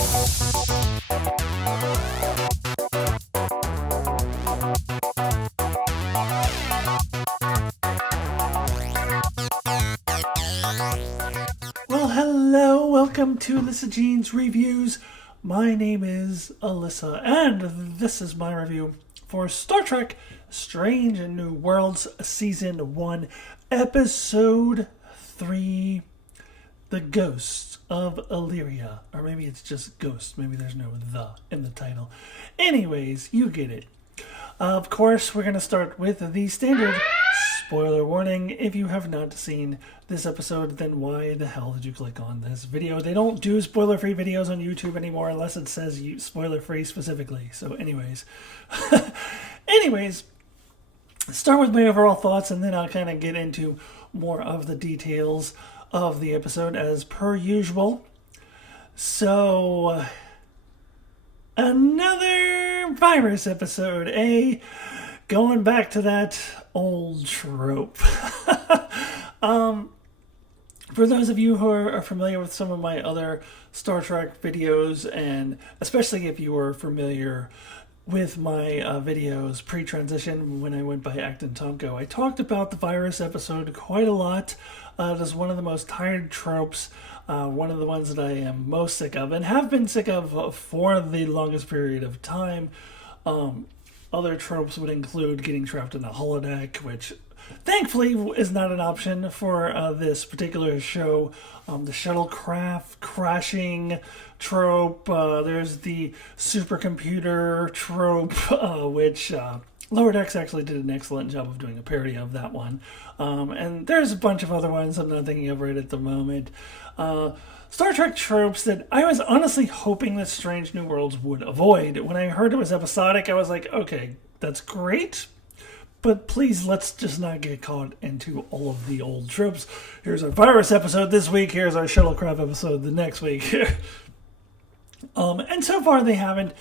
Well, hello, welcome to Alyssa Jean's Reviews. My name is Alyssa, and this is my review for Star Trek Strange and New Worlds Season 1, Episode 3, The Ghosts of Illyria. Or maybe it's just Ghost, maybe there's no the in the title. Anyways, you get it. Of course, we're going to start with the standard spoiler warning. If you have not seen this episode, then why the hell did you click on this video? They don't do spoiler-free videos on YouTube anymore unless it says spoiler-free specifically. So anyways, start with my overall thoughts, and then I'll kind of get into more of the details of the episode as per usual. So, another virus episode, going back to that old trope. For those of you who are familiar with some of my other Star Trek videos, and especially if you are familiar with my videos pre-transition when I went by Acton Tomko, I talked about the virus episode quite a lot. It is one of the most tired tropes, one of the ones that I am most sick of and have been sick of for the longest period of time. Other tropes would include getting trapped in a holodeck, which thankfully is not an option for this particular show. The shuttlecraft crashing trope. There's the supercomputer trope, which Lower Decks actually did an excellent job of doing a parody of that one. And there's a bunch of other ones I'm not thinking of right at the moment. Star Trek tropes that I was honestly hoping that Strange New Worlds would avoid. When I heard it was episodic, I was like, okay, that's great, but please let's just not get caught into all of the old tropes. Here's our virus episode this week, here's our shuttlecraft episode the next week. And so far they haven't.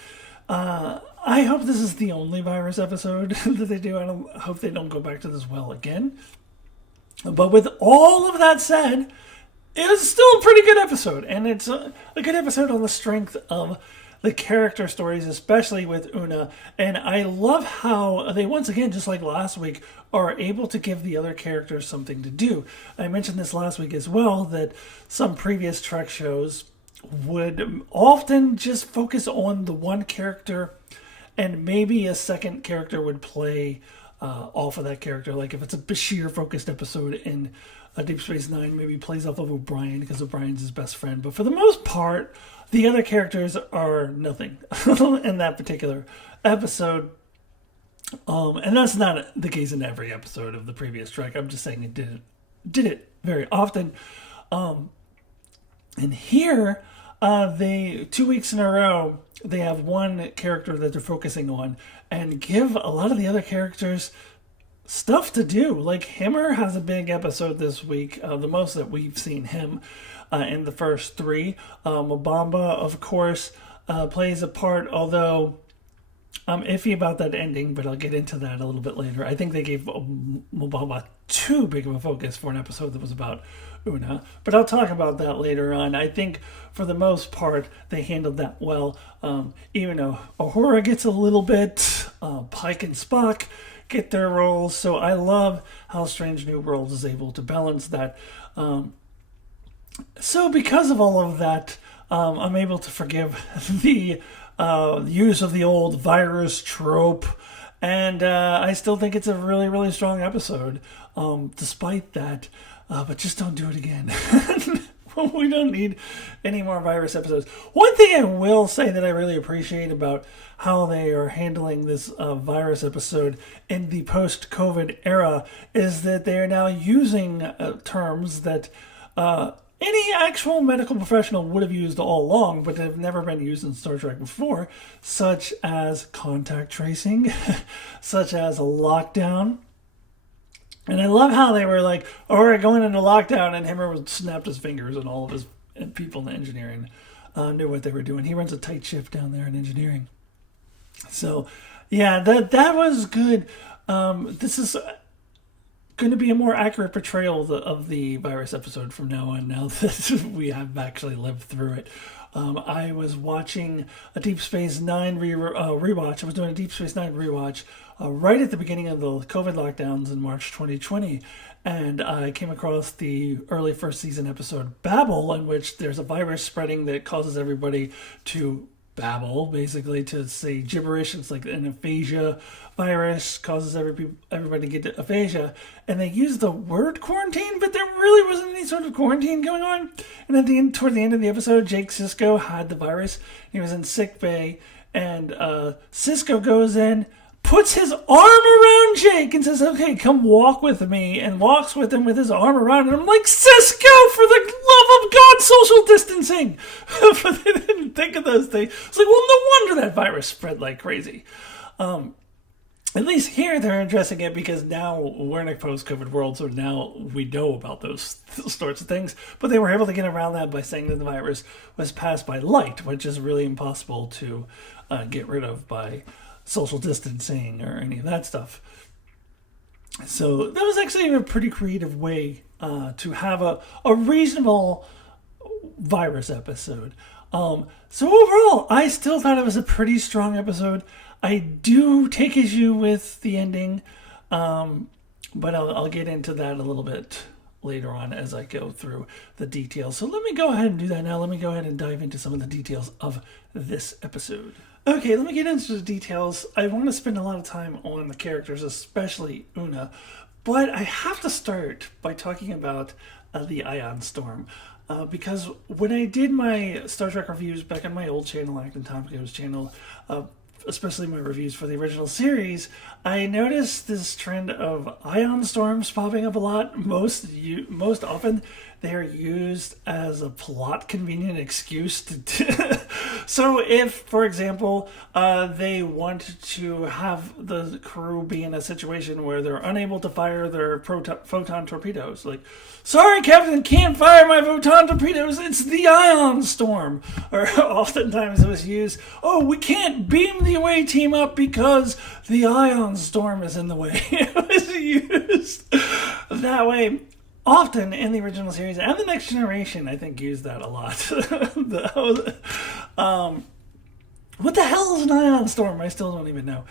I hope this is the only virus episode that they do. I hope they don't go back to this well again. But with all of that said, it was still a pretty good episode, and it's a good episode on the strength of the character stories, especially with Oona. And I love how they, once again, just like last week, are able to give the other characters something to do. I mentioned this last week as well, that some previous Trek shows would often just focus on the one character, and maybe a second character would play off of that character. Like if it's a Bashir-focused episode in Deep Space Nine, maybe plays off of O'Brien because O'Brien's his best friend. But for the most part, the other characters are nothing in that particular episode. And that's not the case in every episode of the previous Trek. I'm just saying it did it very often. And here, they 2 weeks in a row, they have one character that they're focusing on and give a lot of the other characters stuff to do. Like Himmer has a big episode this week, the most that we've seen him in the first three. Mobamba, of course, plays a part, although I'm iffy about that ending, but I'll get into that a little bit later. I think they gave Mobamba too big of a focus for an episode that was about Oona, but I'll talk about that later on. I think for the most part they handled that well, even though Uhura gets a little bit, Pike and Spock get their roles, so I love how Strange New Worlds is able to balance that. So because of all of that, I'm able to forgive the use of the old virus trope, and I still think it's a really, really strong episode, despite that. But just don't do it again. We don't need any more virus episodes. One thing I will say that I really appreciate about how they are handling this virus episode in the post-COVID era is that they are now using terms that any actual medical professional would have used all along, but have never been used in Star Trek before, such as contact tracing, such as a lockdown. And I love how they were like, all right, going into lockdown, and Himmer snapped his fingers, and all of his people in engineering knew what they were doing. He runs a tight ship down there in engineering. So, yeah, that was good. This is going to be a more accurate portrayal of the virus episode from now on, now that we have actually lived through it. I was watching a Deep Space Nine rewatch. I was doing a Deep Space Nine rewatch right at the beginning of the COVID lockdowns in March 2020. And I came across the early first season episode Babel, in which there's a virus spreading that causes everybody to babble, basically, to say gibberish. It's like an aphasia virus, causes everybody to get aphasia. And they use the word quarantine, but there really wasn't any sort of quarantine going on. And at the end, toward the end of the episode, Jake Sisko had the virus. He was in sick bay, and Sisko goes in, puts his arm around Jake and says, okay, come walk with me, and walks with him with his arm around him. I'm like, Sisko, for the love of God, social distancing. But they didn't think of those things. It's like, well, no wonder that virus spread like crazy. At least here they're addressing it because now we're in a post-COVID world, so now we know about those sorts of things. But they were able to get around that by saying that the virus was passed by light, which is really impossible to get rid of by social distancing or any of that stuff. So that was actually a pretty creative way to have a reasonable virus episode. So overall, I still thought it was a pretty strong episode. I do take issue with the ending, but I'll get into that a little bit later on as I go through the details. So let me go ahead and do that now. Let me go ahead and dive into some of the details of this episode. Okay, let me get into the details. I want to spend a lot of time on the characters, especially Oona, but I have to start by talking about the Ion Storm. Because when I did my Star Trek reviews back on my old channel, Acton Topico's channel, especially my reviews for the original series, I noticed this trend of ion storms popping up a lot. Most often, they are used as a plot convenient excuse to so if, for example, they want to have the crew be in a situation where they're unable to fire their photon torpedoes, like, sorry, Captain, can't fire my photon torpedoes, it's the ion storm. Or oftentimes it was used, oh, we can't beam the away team up because the ion storm is in the way. It was used that way often in the original series, and the Next Generation, I think, used that a lot. What the hell is an ion storm? I still don't even know.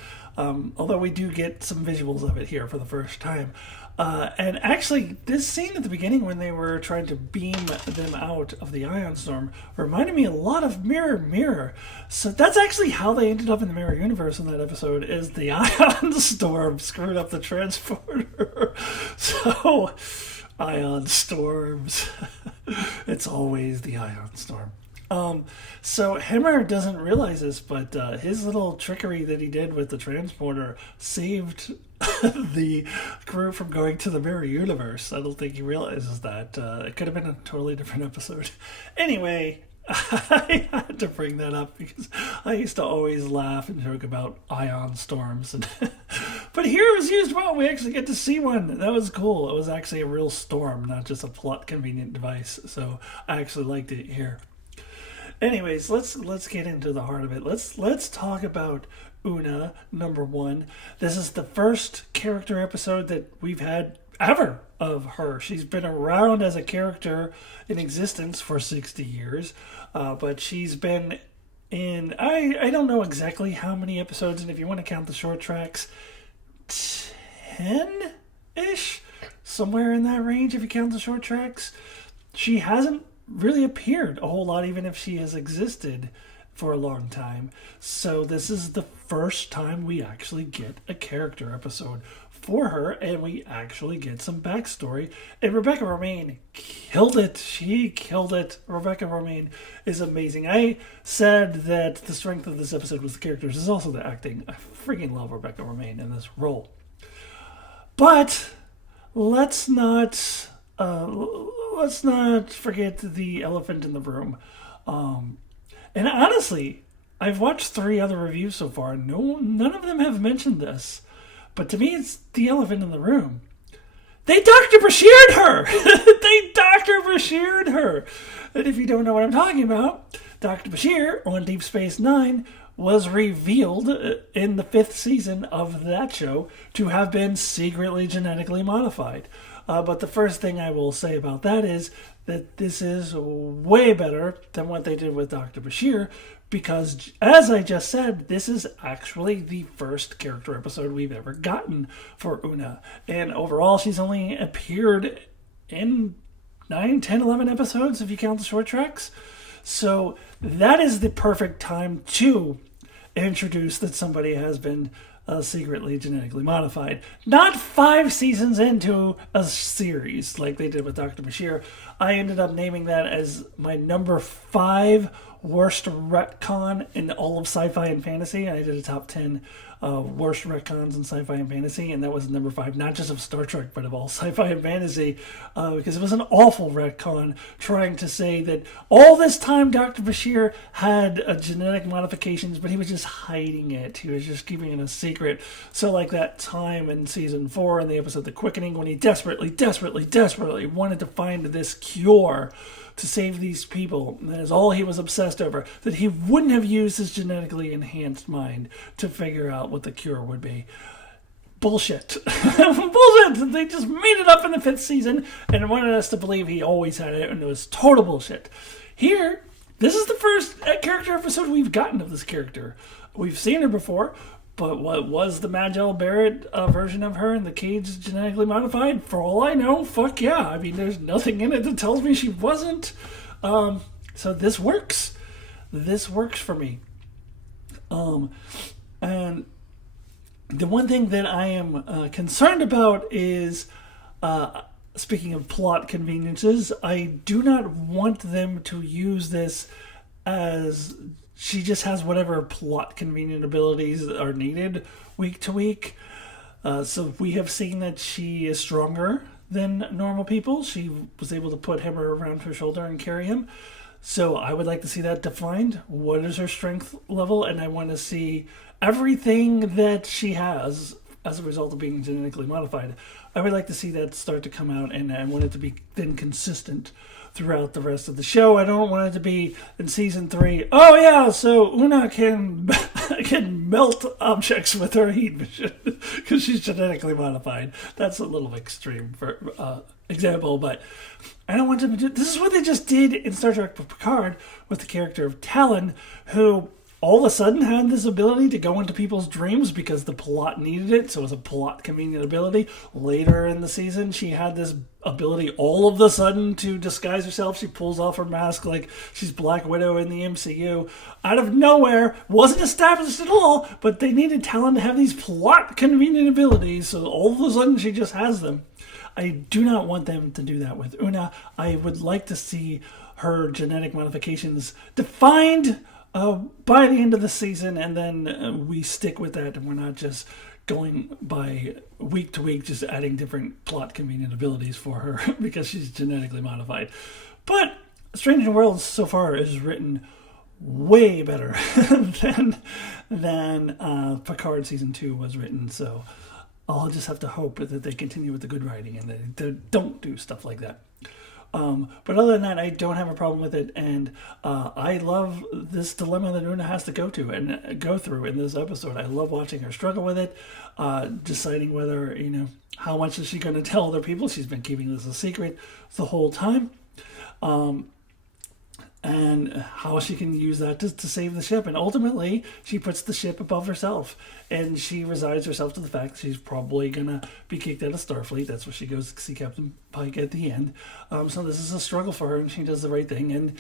Although we do get some visuals of it here for the first time. And actually, this scene at the beginning when they were trying to beam them out of the ion storm reminded me a lot of Mirror Mirror. So that's actually how they ended up in the Mirror Universe in that episode, is the ion storm screwed up the transporter. So, ion storms. It's always the ion storm. So Hemmer doesn't realize this, but his little trickery that he did with the transporter saved the crew from going to the Mirror Universe. I don't think he realizes that. It could have been a totally different episode. Anyway, I had to bring that up because I used to always laugh and joke about ion storms. But here it was used well. We actually get to see one. That was cool. It was actually a real storm, not just a plot convenient device. So I actually liked it here. Anyways, let's get into the heart of it. Let's talk about Oona, number one. This is the first character episode that we've had ever of her. She's been around as a character in existence for 60 years, but she's been in, I don't know exactly how many episodes, and if you want to count the short tracks, 10-ish? Somewhere in that range if you count the short tracks. She hasn't really appeared a whole lot, even if she has existed for a long time. So this is the first time we actually get a character episode for her, and we actually get some backstory. And Rebecca Romijn killed it. She killed it. Rebecca Romijn is amazing. I said that the strength of this episode was the characters. It's also the acting. I freaking love Rebecca Romijn in this role. But let's not forget the elephant in the room. And honestly, I've watched 3 other reviews so far. None of them have mentioned this. But to me, it's the elephant in the room. They Dr. Bashir'd her! They Dr. Bashir'd her! And if you don't know what I'm talking about, Dr. Bashir on Deep Space Nine was revealed in the 5th season of that show to have been secretly genetically modified. But the first thing I will say about that is that this is way better than what they did with Dr. Bashir, because, as I just said, this is actually the first character episode we've ever gotten for Oona. And overall, she's only appeared in 9, 10, 11 episodes, if you count the short tracks. So that is the perfect time to introduce that somebody has been secretly genetically modified. Not 5 seasons into a series like they did with Dr. Bashir. I ended up naming that as my number 5 worst retcon in all of sci-fi and fantasy. I did a top 10 worst retcons in sci-fi and fantasy, and that was number 5, not just of Star Trek, but of all sci-fi and fantasy, because it was an awful retcon trying to say that all this time Dr. Bashir had genetic modifications, but he was just hiding it. He was just keeping it a secret. So like that time in season 4 in the episode The Quickening, when he desperately wanted to find this cure to save these people, and that is all he was obsessed over, that he wouldn't have used his genetically enhanced mind to figure out what the cure would be. Bullshit. Bullshit! They just made it up in the 5th season and wanted us to believe he always had it, and it was total bullshit. Here, this is the first character episode we've gotten of this character. We've seen her before, but what was the Magel Barrett version of her in the cage genetically modified? For all I know, fuck yeah. I mean, there's nothing in it that tells me she wasn't. So this works. This works for me. And the one thing that I am concerned about is, speaking of plot conveniences, I do not want them to use this as she just has whatever plot convenient abilities are needed week to week. So we have seen that she is stronger than normal people. She was able to put him around her shoulder and carry him. So I would like to see that defined. What is her strength level? And I want to see everything that she has as a result of being genetically modified. I would like to see that start to come out, and I want it to be then consistent throughout the rest of the show. I don't want it to be in season 3. Oh yeah, so Oona can melt objects with her heat vision because she's genetically modified. That's a little extreme for example, but I don't want them to do. This is what they just did in Star Trek Picard with the character of Talon, who all of a sudden had this ability to go into people's dreams because the plot needed it, so it was a plot convenient ability. Later in the season, she had this ability all of a sudden to disguise herself. She pulls off her mask like she's Black Widow in the MCU. Out of nowhere, wasn't established at all, but they needed Talon to have these plot convenient abilities, so all of a sudden she just has them. I do not want them to do that with Oona. I would like to see her genetic modifications defined by the end of the season, and then we stick with that, and we're not just going by week to week, just adding different plot convenient abilities for her because she's genetically modified. But Strange New Worlds so far is written way better than Picard season 2 was written, so I'll just have to hope that they continue with the good writing and they don't do stuff like that. But other than that, I don't have a problem with it, and I love this dilemma that Oona has to go through in this episode. I love watching her struggle with it, deciding whether, how much is she going to tell other people. She's been keeping this a secret the whole time, and how she can use that to save the ship. And ultimately, she puts the ship above herself, and she resigns herself to the fact that she's probably going to be kicked out of Starfleet. That's what she goes to see Captain Pike at the end. So this is a struggle for her, and she does the right thing. And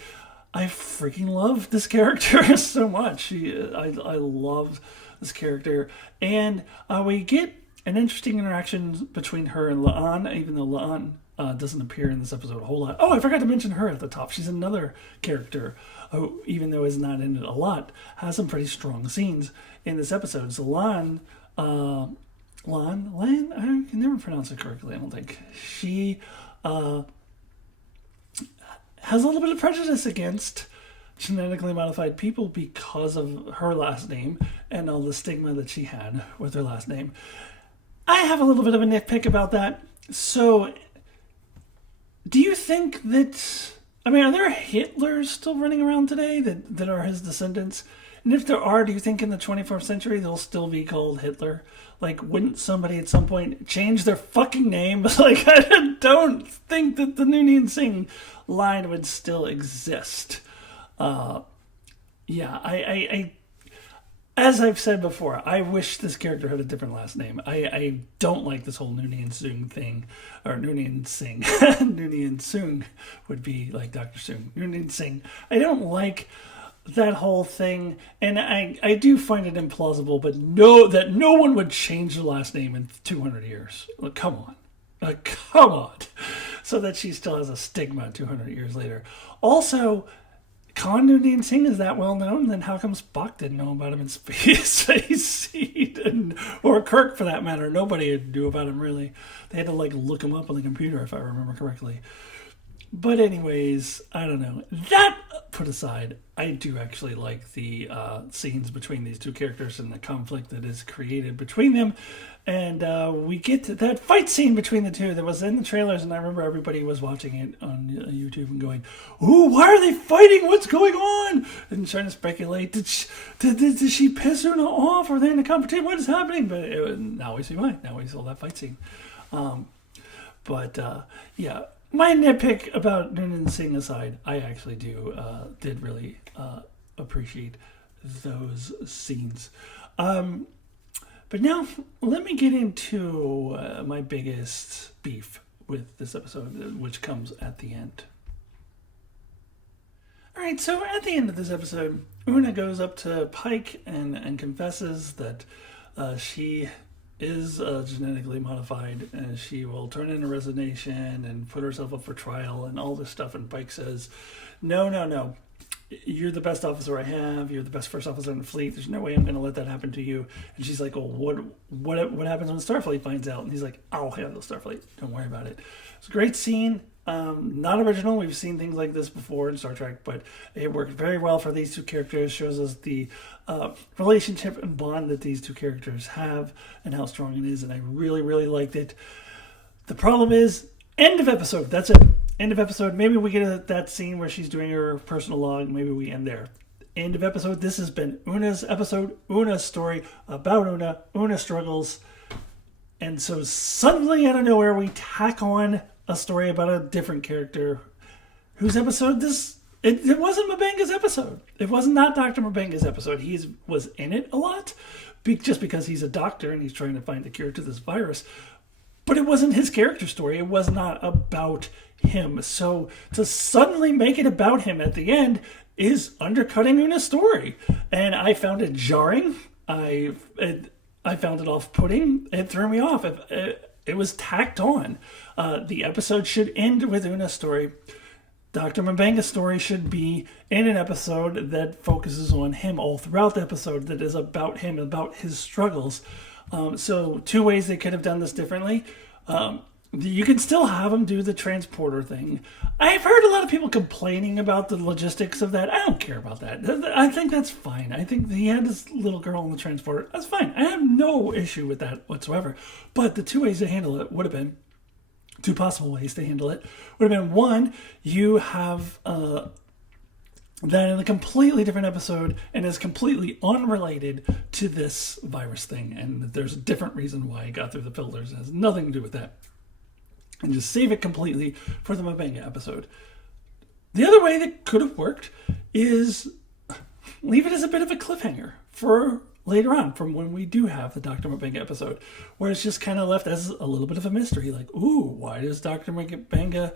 I freaking love this character so much. I love this character. And we get an interesting interaction between her and La'an, even though La'an doesn't appear in this episode a whole lot. Oh, I forgot to mention her at the top. She's another character who, even though is not in it a lot, has some pretty strong scenes in this episode. So Lan, I can never pronounce it correctly, I don't think. She has a little bit of prejudice against genetically modified people because of her last name and all the stigma that she had with her last name. I have a little bit of a nitpick about that. So do you think that I mean, are there Hitlers still running around today that are his descendants? And if there are, do you think in the 24th century they'll still be called Hitler? Like, wouldn't somebody at some point change their fucking name? Like, I don't think that the Noonien Singh line would still exist. Yeah, I as I've said before, I wish this character had a different last name. I don't like this whole Noonien Singh thing, or Noonien Singh. Noonien Singh would be like Dr. Singh. Noonien Singh. I don't like that whole thing, and I do find it implausible, but that no one would change the last name in 200 years. Like, come on. Come on. So that she still has a stigma 200 years later. Also, Khan Noonien Singh is that well known, then how come Spock didn't know about him in Space Seed? Or Kirk, for that matter. Nobody knew about him, really. They had to, like, look him up on the computer, if I remember correctly. But anyways, I don't know. That put aside, I do actually like the scenes between these two characters and the conflict that is created between them. And we get to that fight scene between the two that was in the trailers, and I remember everybody was watching it on YouTube and going, "Ooh, why are they fighting? What's going on?" And trying to speculate, did she piss Oona off? Are they in a competition? What is happening? But now we see why. Now we saw that fight scene. Yeah. My nitpick about Noonien Singh aside, I actually did really appreciate those scenes. But now, let me get into my biggest beef with this episode, which comes at the end. Alright, so at the end of this episode, Oona goes up to Pike and confesses that she is genetically modified, and she will turn in a resignation and put herself up for trial and all this stuff. And Pike says, no. You're the best officer I have. You're the best first officer in the fleet. There's no way I'm going to let that happen to you. And she's like, well, what happens when Starfleet finds out? And he's like, I'll handle Starfleet. Don't worry about it. It's a great scene. Not original. We've seen things like this before in Star Trek, but it worked very well for these two characters. Shows us the relationship and bond that these two characters have and how strong it is. And I really, really liked it. The problem is, end of episode. That's it. End of episode. Maybe we get that scene where she's doing her personal log. Maybe we end there. End of episode. This has been Oona's episode. Oona's story about Oona. Oona struggles. And so suddenly, out of nowhere, we tack on a story about a different character whose episode it wasn't M'Benga's episode. It was not Dr. M'Benga's episode. He was in it a lot just because he's a doctor and he's trying to find a cure to this virus. But it wasn't his character story. It was not about him. So to suddenly make it about him at the end is undercutting Oona's story. And I found it jarring. I found it off-putting. It threw me off. It was tacked on. The episode should end with Oona's story. Dr. M'Benga's story should be in an episode that focuses on him all throughout the episode, that is about him, about his struggles. So two ways they could have done this differently. You can still have him do the transporter thing. I've heard a lot of people complaining about the logistics of that. I don't care about that. I think that's fine. I think he had this little girl in the transporter. That's fine. I have no issue with that whatsoever. But the two ways to handle it would have been, two possible ways to handle it, would have been, one, you have that in a completely different episode and is completely unrelated to this virus thing. And there's a different reason why it got through the filters. It has nothing to do with that. And just save it completely for the M'Benga episode. The other way that could have worked is leave it as a bit of a cliffhanger for later on, from when we do have the Dr. M'Benga episode, where it's just kind of left as a little bit of a mystery. Like, ooh, why does Dr. M'Benga,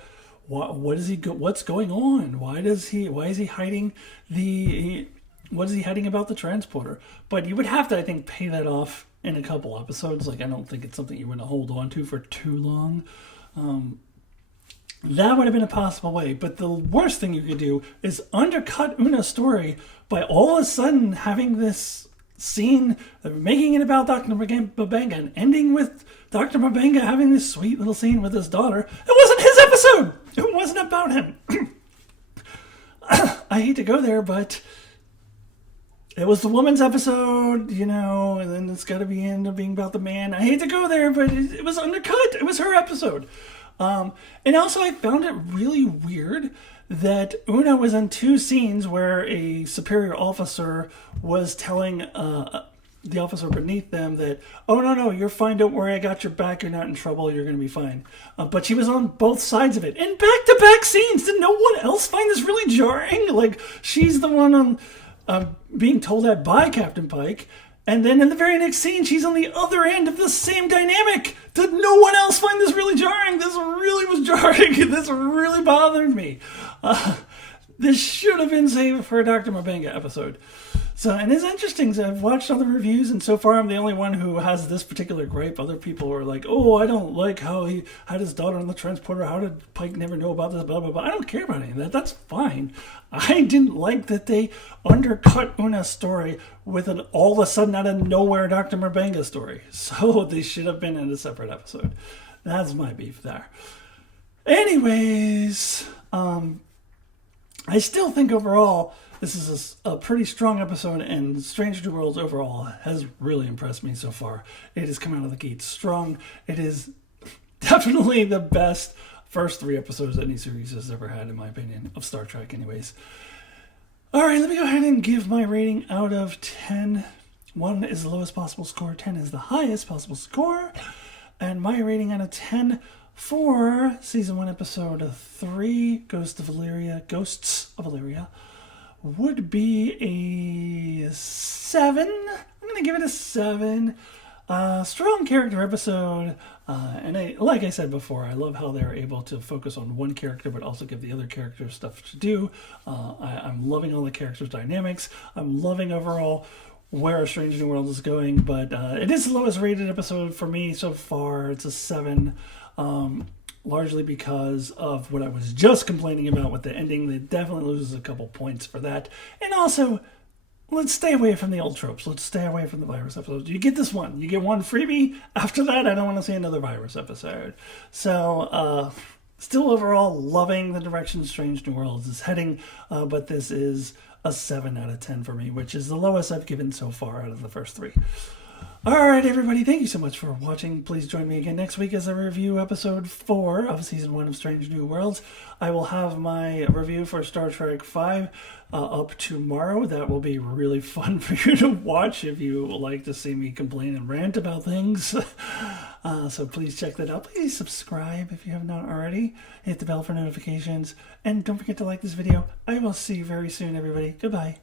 what's going on? Why is he hiding what is he hiding about the transporter? But you would have to, I think, pay that off in a couple episodes. Like, I don't think it's something you want to hold on to for too long. That would have been a possible way. But the worst thing you could do is undercut Oona's story by all of a sudden having this scene, making it about Dr. M'Benga and ending with Dr. M'Benga having this sweet little scene with his daughter. It wasn't his episode. It wasn't about him. I hate to go there, but it was the woman's episode, and then it's got to end up being about the man. I hate to go there, but it was undercut. It was her episode. And also, I found it really weird that Oona was in 2 scenes where a superior officer was telling the officer beneath them that, oh, no, you're fine, don't worry, I got your back, you're not in trouble, you're going to be fine. But she was on both sides of it. In back-to-back scenes, did no one else find this really jarring? Like, she's the one on being told that by Captain Pike, and then in the very next scene, she's on the other end of the same dynamic. Did no one else find this really jarring? This really was jarring. This really bothered me. This should have been saved for a Dr. Mbenga episode. So, and it's interesting. So I've watched other reviews, and so far I'm the only one who has this particular gripe. Other people are like, oh, I don't like how he had his daughter on the transporter. How did Pike never know about this? Blah, blah, blah. I don't care about any of that. That's fine. I didn't like that they undercut Oona's story with an all of a sudden out of nowhere Dr. Mbenga story. So they should have been in a separate episode. That's my beef there. Anyways, I still think overall this is a pretty strong episode, and Strange New Worlds overall has really impressed me so far. It has come out of the gate strong. It is definitely the best first 3 episodes any series has ever had, in my opinion, of Star Trek anyways. All right, let me go ahead and give my rating out of 10. 1 is the lowest possible score, 10 is the highest possible score, and my rating out of 10 for Season 1, Episode 3, Ghosts of Illyria, would be a 7. I'm going to give it a 7. Strong character episode. And like I said before, I love how they're able to focus on one character but also give the other character stuff to do. I'm loving all the characters' dynamics. I'm loving overall where Strange New World is going. But it is the lowest rated episode for me so far. It's a 7. Largely because of what I was just complaining about with the ending. It definitely loses a couple points for that. And also, let's stay away from the old tropes. Let's stay away from the virus episodes. You get this one. You get one freebie. After that, I don't want to see another virus episode. So, still overall loving the direction Strange New Worlds is heading. But this is a 7 out of 10 for me, which is the lowest I've given so far out of the first 3. Alright everybody, thank you so much for watching. Please join me again next week as I review episode 4 of season 1 of Strange New Worlds. I will have my review for Star Trek 5 up tomorrow. That will be really fun for you to watch if you like to see me complain and rant about things. So please check that out. Please subscribe if you have not already. Hit the bell for notifications. And don't forget to like this video. I will see you very soon everybody. Goodbye.